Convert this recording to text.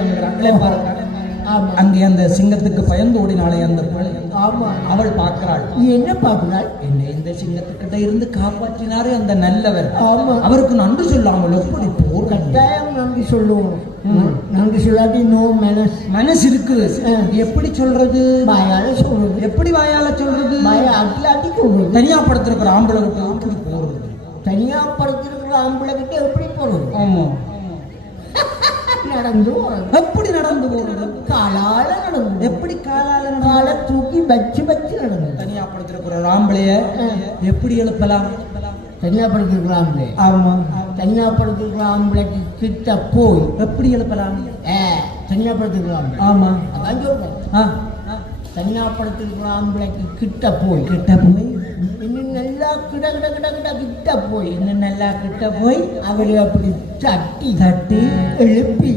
எழுப்புறாங்க. அங்கே அந்த சிங்கத்துக்கு பயந்து ஓடினாலே அந்த பிள்ளை. அவள் பார்க்கிறாள். என்ன பார்க்கிறாள்? என்னை இந்த சிங்கத்துக்கிட்ட இருந்து காப்பாற்றினாரே அந்த நல்லவர், அவருக்கு நன்றி சொல்லாமல் எப்படி போர்? கட்டாயம் நன்றி சொல்லுவோம். நன்றி சொல்லாட்டி நோ மனசு இருக்குது. எப்படி சொல்றது? வாயால சொல்றது. எப்படி வாயால சொல்றது? அட்லாட்டி சொல்றது. தனியா படுத்திருக்கிற ஆம்பளை கிட்ட எப்படி போறது? தனியா படுத்திருக்கிற ஆம்பளை கிட்ட எப்படி போறது? ஆமா, நடந்து எப்படி நடந்து போறது? காலால நடந்து. எப்படி காலால? காலை தூக்கி வச்சு நடந்து. தனியா படுத்திருக்கிற ஆம்பளைய எப்படி எழுப்பலாம்? தனியா படுத்திருக்கிற ஆம்பளை. ஆமா, தனியா படுத்திருக்கிற ஆம்பளைக்கு கிட்ட போய் எப்படி எழுப்பலாம்? தனியா படுத்திருக்கிற ஆம்பளை. ஆமா, அதான் சொல்றேன். தனியா படுத்திருக்கிற ஆம்பளைக்கு கிட்ட போய் இன்னும் நல்லா கிட்ட போய் இன்னும் நல்லா கிட்ட போய் அவரை அப்படி தட்டி எழுப்பி